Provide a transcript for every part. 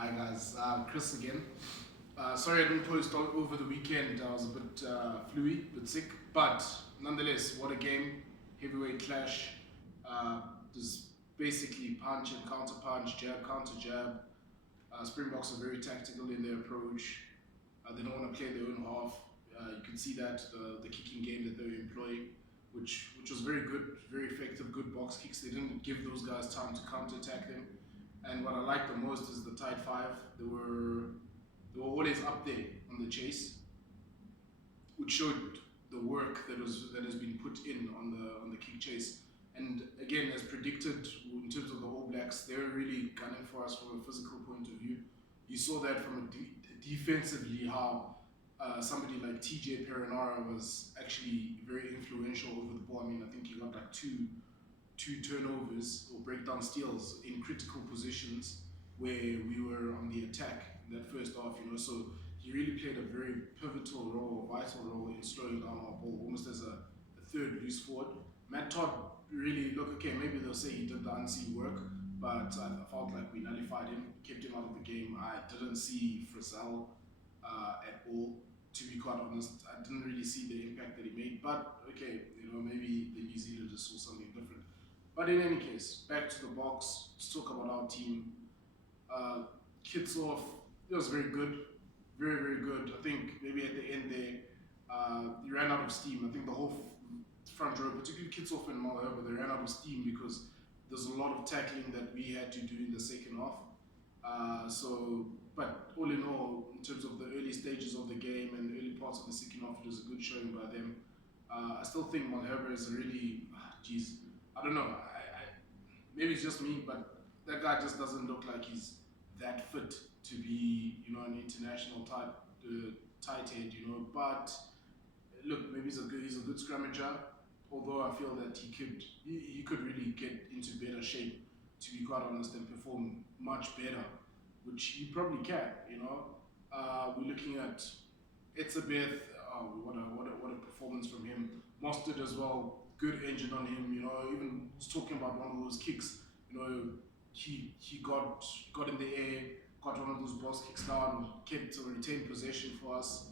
Hi guys, Chris again. Sorry I didn't post over the weekend. I was a bit fluey, a bit sick, but nonetheless, what a game! Heavyweight clash. Just basically punch and counter punch, jab counter jab. Springboks are very tactical in their approach. They don't want to play their own half. You can see that the kicking game that they were employing, which was very good, very effective, good box kicks. They didn't give those guys time to counter attack them. And what I like the most is the tight five. They were always up there on the chase, which showed the work that has been put in on the kick chase. And again, as predicted in terms of the All Blacks, they were really gunning for us from a physical point of view. You saw that from defensively how somebody like TJ Perenara was actually very influential over the ball. I mean, I think he got like two turnovers or breakdown steals in critical positions where we were on the attack in that first half, So he really played a very pivotal role, a vital role in slowing down our ball, almost as a third loose forward. Matt Todd really, look, okay, maybe they'll say he did the unseen work, but I felt like we nullified him, kept him out of the game. I didn't see Frizzell at all, to be quite honest. I didn't really see the impact that he made, but okay, maybe the New Zealanders saw something different. But in any case, back to the box. Let's talk about our team. Kits off, it was very good, very, very good. I think maybe at the end there, he ran out of steam. I think the whole front row, particularly Kits off and Malherbe, they ran out of steam because there's a lot of tackling that we had to do in the second half. But all in all, in terms of the early stages of the game and early parts of the second half, it was a good showing by them. I still think Malherbe is really, I don't know. Maybe it's just me, but that guy just doesn't look like he's that fit to be, an international tight head, But look, maybe he's a good scrummager. Although I feel that he could really get into better shape, to be quite honest, and perform much better, which he probably can. We're looking at Etzebeth. Oh, what a performance from him. Mostert as well. Good engine on him, even talking about one of those kicks, he got in the air, got one of those boss kicks down, kept or retained possession for us.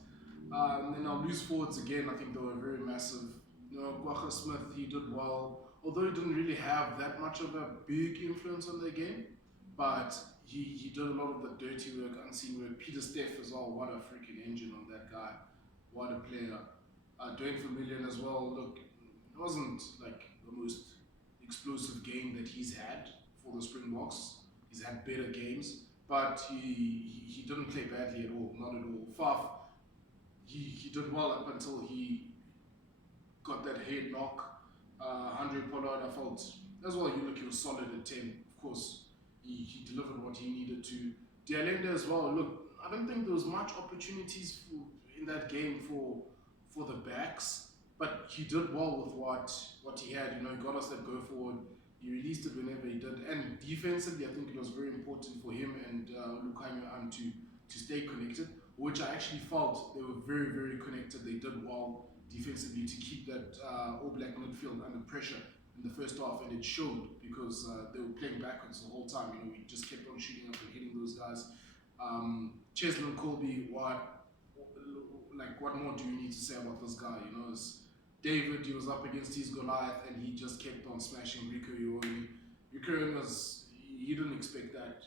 And then our loose forwards again, I think they were very massive. Quagga Smith, he did well, although he didn't really have that much of a big influence on the game, but he did a lot of the dirty work, unseen work. Peter Steff as well, what a freaking engine on that guy, what a player. Dwayne Vermeulen as well, look, it wasn't like the most explosive game that he's had for the Springboks. He's had better games, but he didn't play badly at all, not at all. Faf, he did well up until he got that head knock. Andre Pollard, I felt as well, he was solid at 10. Of course, he delivered what he needed to. Dialende as well, look, I don't think there was much opportunities in that game for the backs. But he did well with what he had. He got us that go forward. He released it whenever he did. And defensively, I think it was very important for him and Lukhanyo to stay connected, which I actually felt they were very, very connected. They did well defensively to keep that All Black midfield under pressure in the first half, and it showed because they were playing backwards the whole time. We just kept on shooting up and hitting those guys. Cheslin Colby, what more do you need to say about this guy? David, he was up against his Goliath and he just kept on smashing Rico Ioni. Rico Ioni he didn't expect that,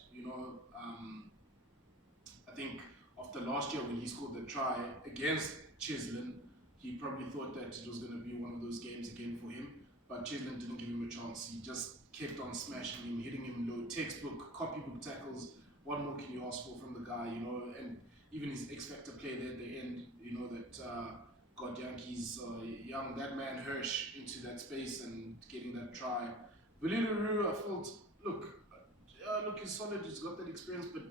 I think after last year when he scored the try against Cheslin, he probably thought that it was going to be one of those games again for him, but Cheslin didn't give him a chance. He just kept on smashing him, hitting him low, textbook, copybook tackles. What more can you ask for from the guy, and even his X-Factor play there at the end, that got Yankees, that man Hirsch into that space and getting that try. Valiru, I felt, look, he's solid, he's got that experience, but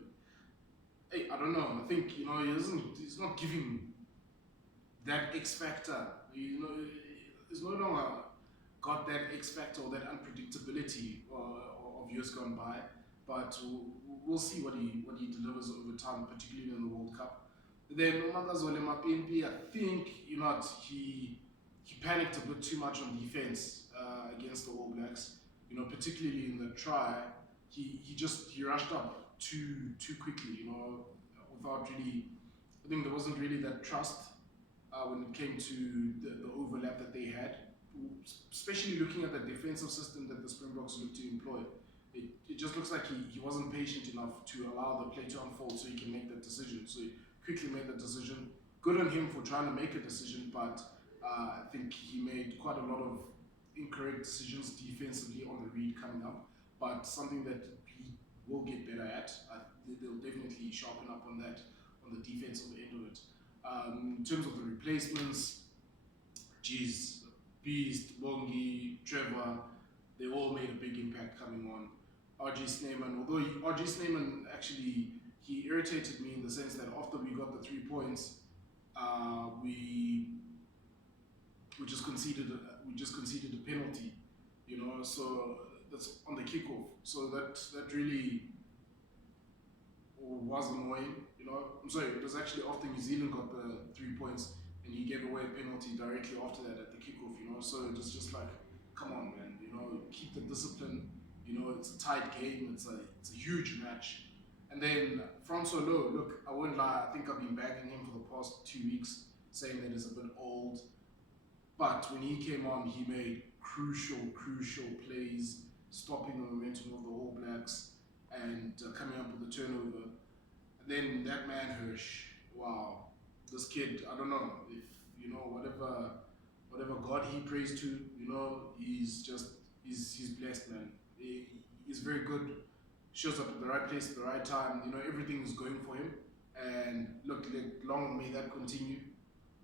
hey, I don't know. I think, he's not giving that X factor. He's no longer got that X factor or that unpredictability of years gone by. But we'll see what he delivers over time, particularly in the World Cup. Then Makazole Mapimpi, I think he panicked a bit too much on defense against the All Blacks. Particularly in the try, he rushed up too quickly, without really. I think there wasn't really that trust when it came to the overlap that they had, especially looking at the defensive system that the Springboks look to employ. It just looks like he wasn't patient enough to allow the play to unfold so he can make that decision. So he quickly made that decision. Good on him for trying to make a decision, but I think he made quite a lot of incorrect decisions defensively on the read coming up, but something that he will get better at. They'll definitely sharpen up on that on the defensive end of it. In terms of the replacements, geez, Beast, Bongi, Trevor, they all made a big impact coming on. RG Snyman, although RG Snyman actually he irritated me in the sense that after we got the 3 points, we we just conceded a penalty, so that's on the kickoff. So that really was annoying. I'm sorry, it was actually after New Zealand got the 3 points and he gave away a penalty directly after that at the kickoff. So it was just like, come on, man. Keep the discipline. It's a tight game. It's a huge match. And then Francois Lowe, look, I won't lie. I think I've been bagging him for the past 2 weeks, saying that he's a bit old. But when he came on, he made crucial plays, stopping the momentum of the All Blacks and coming up with a turnover. And then that man Hirsch, wow, this kid, I don't know if whatever God he prays to, he's blessed, man. He's very good. Shows up at the right place at the right time. Everything is going for him. And look, long may that continue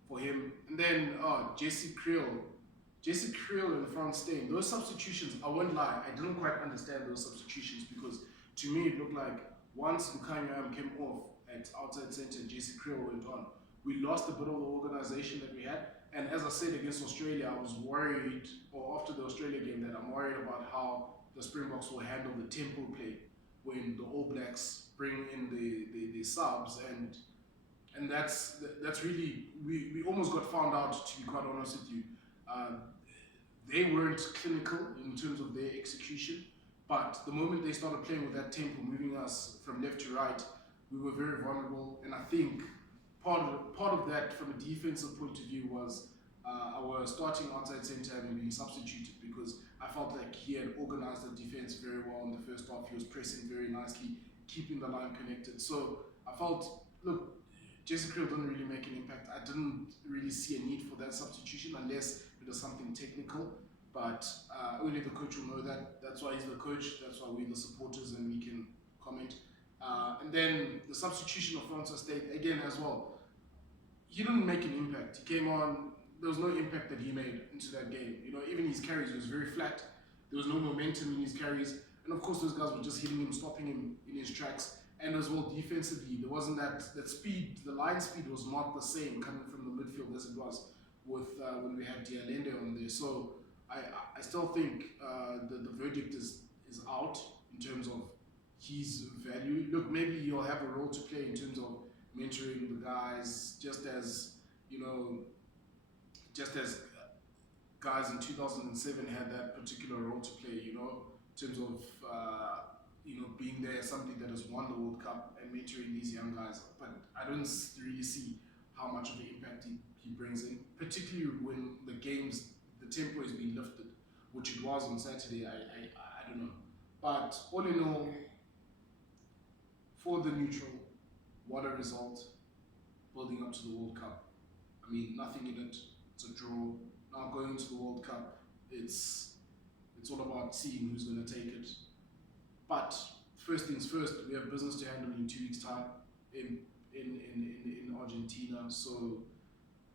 for him. And then Jesse Creel and Franz Steyn. Those substitutions, I won't lie, I didn't quite understand those substitutions because to me it looked like once Lukanyam came off at outside centre, Jesse Creel went on. We lost a bit of the organisation that we had. And as I said against Australia, I was worried, or after the Australia game, that I'm worried about how the Springboks will handle the tempo play when the All Blacks bring in the subs, and that's really we almost got found out, to be quite honest with you. They weren't clinical in terms of their execution, but the moment they started playing with that tempo, moving us from left to right, we were very vulnerable. And I think part of that, from a defensive point of view, was our starting outside centre having been substituted, because I felt like he had organised the defence very well in the first half. He was pressing very nicely, keeping the line connected. So I felt, look, Jesse Creel didn't really make an impact. I didn't really see a need for that substitution unless it was something technical. But only the coach will know that. That's why he's the coach. That's why we're the supporters and we can comment. And then the substitution of Francois Steyn, again as well. He didn't make an impact. He came on. There was no impact that he made into that game. Even his carries was very flat. There was no momentum in his carries. And of course, those guys were just hitting him, stopping him in his tracks. And as well, defensively, there wasn't that speed. The line speed was not the same coming from the midfield as it was with when we had Dialende on there. So I still think the verdict is out in terms of his value. Look, maybe he'll have a role to play in terms of mentoring the guys, just as guys in 2007 had that particular role to play, in terms of being there, something that has won the World Cup and mentoring these young guys. But I don't really see how much of an impact he brings in, particularly when the tempo has been lifted, which it was on Saturday. I don't know. But all in all, for the neutral, what a result building up to the World Cup. I mean, nothing in it. It's a draw. Now going into the World Cup, it's all about seeing who's going to take it. But first things first, we have business to handle in 2 weeks' time in Argentina. So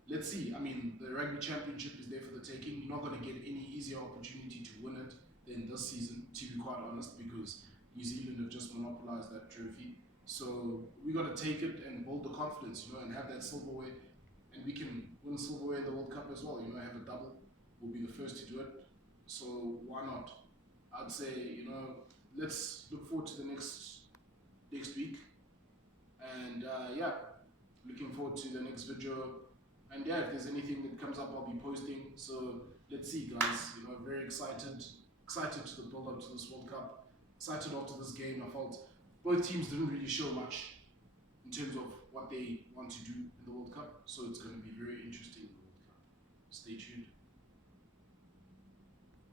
let's see. I mean, the Rugby Championship is there for the taking. You're not going to get any easier opportunity to win it than this season, to be quite honest, because New Zealand have just monopolized that trophy. So we got to take it and build the confidence, and have that silverware. And we can win silverware in the World Cup as well. Have a double. We'll be the first to do it. So why not? I'd say, let's look forward to the next week. And looking forward to the next video. And if there's anything that comes up, I'll be posting. So let's see, guys. Very excited to the build up to this World Cup. Excited after this game. I felt both teams didn't really show much in terms of what they want to do in the World Cup. So it's going to be very interesting in the World Cup. Stay tuned.